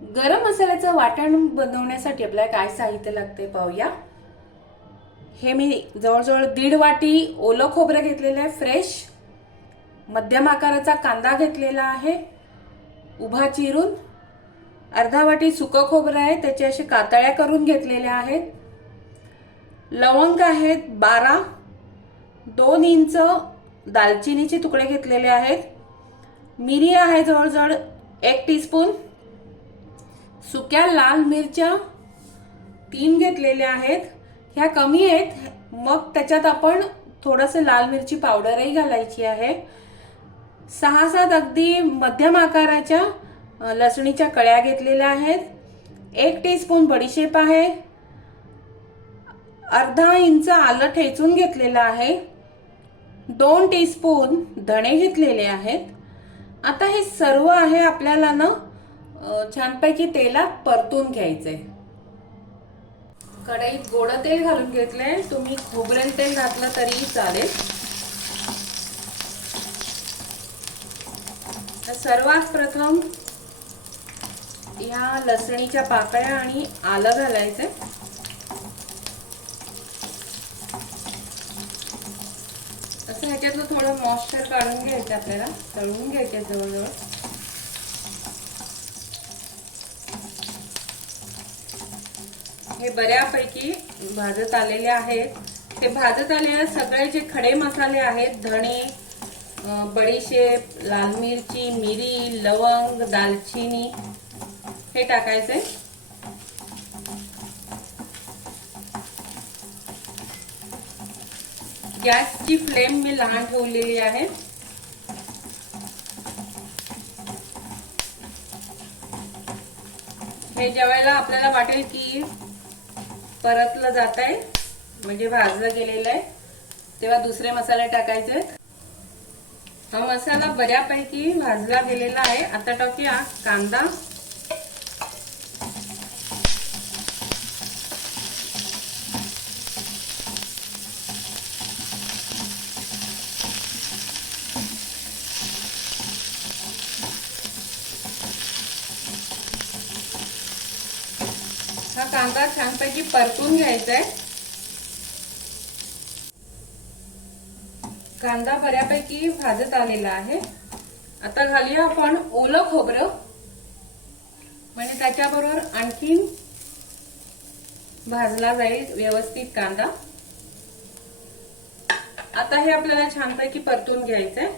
गरम मसाल्याचं वाटण बनवण्यासाठी आपल्याला काय साहित्य लागते पाहूया. हे मी जवळजवळ दीड वाटी ओलं खोबरं घेतलेलं आहे फ्रेश. मध्यम आकाराचा कांदा घेतलेला आहे. उभा चिरून. अर्धा वाटी सुकं खोबरं आहे त्याचे असे कातळ्या करून घेतलेल्या आहेत. लवंग आहेत बारा. दोन इंच दालचिनीचे तुकडे घेतलेले आहेत. मिरी आहे जवळजवळ एक टीस्पून. सुक्या लाल मिरच्या तीन घेतलेल्या आहेत. ह्या कमी आहेत. मग त्याच्यात आपण थोडंसं लाल मिरची पावडरही घालायची आहे. सहा सात अगदी मध्यम आकाराच्या लसणीच्या कळ्या घेतलेल्या आहेत. एक टीस्पून बडीशेप आहे. अर्धा इंच आलं ठेचून घेतलेलं आहे. दोन टीस्पून धणे घेतलेले आहेत. आता हे सर्व आहे आपल्याला ना छानपैकी तेलात परतून घ्यायचंय कढईत गोड तेल घालून घेतलंय तुम्ही खोबरेल तेल घातलं तरीही चालेल. तर सर्वात प्रथम या लसणीच्या पाकळ्या आणि आलं घालायचंय असं ह्याच्यातलं थोडं मॉइश्चर काढून घ्यायचं आपल्याला. तळून घ्यायचे जवळजवळ. हे बऱ्यापैकी भाजत आलेले आहेत. हे भाजत आलेले सगळे जे खडे मसाले आहेत धणे बडीशेप लाल मिरची मिरी लवंग दालचिनी हे टाकायचे. गॅसची फ्लेम मी लहान ठेवलेली आहे. हे जेवायला आपल्याला वाटेल की परतलं जात आहे म्हणजे भाजलं गेलेलं आहे तेव्हा दुसरे मसाले टाकायचे हा मसाला बऱ्यापैकी भाजला गेलेला आहे. आता टाकूया कांदा. कांदा छानपैकी परतून घ्यायचा आहे कांदा बऱ्यापैकी भाजत आलेला आहे. आता घालूया आपण ओलं खोबरं. म्हणजे त्याच्याबरोबर आणखीन भाजला जाईल व्यवस्थित कांदा. आता हे आपल्याला छानपैकी परतून घ्यायचंय.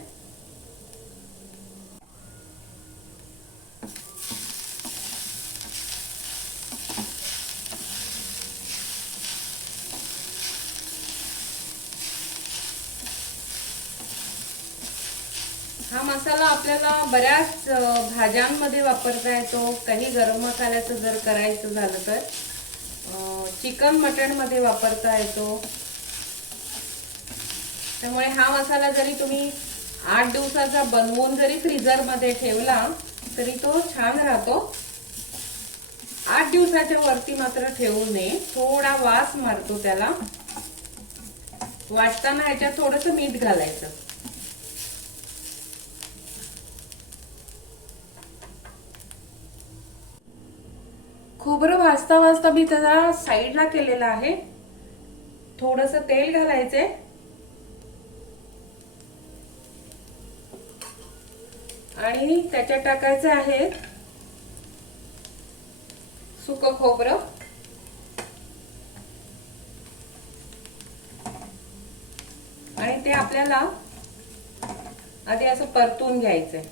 हा मसाला आपल्याला बऱ्याच भाज्यांमध्ये वापरता येतो. काही गरम मसाल्याचं जर करायचं झालं तर चिकन मटणमध्ये वापरता येतो. त्यामुळे हा मसाला जरी तुम्ही आठ दिवसाचा बनवून जरी फ्रीजरमध्ये ठेवला तरी तो छान राहतो. आठ दिवसाच्या वरती मात्र ठेवू नये. थोडा वास मारतो त्याला. वाटताना ह्याच्यात थोडस मीठ घालायचं. खोबरं भाजता भाजता मी त्याला साईडला केलेलं आहे. थोडस तेल घालायचंय. आणि त्याच्यात टाकायचं आहे सुक खोबरं. आणि ते आपल्याला आधी असं परतून घ्यायचंय.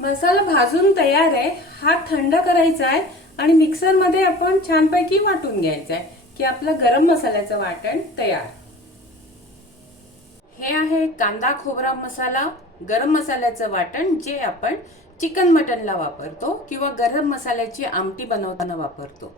मसाला भाजून तयार आहे. हा थंड करायचा आहे आणि मिक्सरमध्ये आपण छानपैकी वाटून घ्यायचा आहे की आपलं गरम मसाल्याचं वाटण तयार. हे आहे कांदा खोबरा मसाला. गरम मसाल्याचं वाटण जे आपण चिकन मटनला वापरतो किंवा गरम मसाल्याची आमटी बनवताना वापरतो.